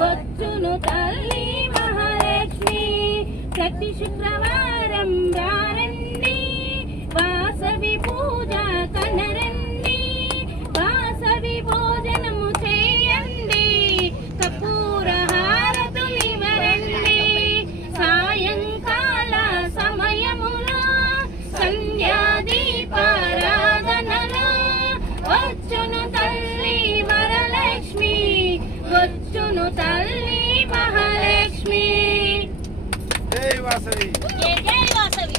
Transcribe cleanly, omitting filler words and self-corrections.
వచ్చును తల్లి మహాలక్ష్మి. ప్రతి శుక్రవారం రారండి, వాసవి పూజ కనరండి, వాసవి భోజనము చేయండి, కపూర హారతులివరండి. సాయంకాల సమయములో సంధ్యా దీపారాధనలో వచ్చును తల్లి వరలక్ష్మి, వచ్చును తల్లి మహాలక్ష్మి. జై వాసవి. జై వాసవి.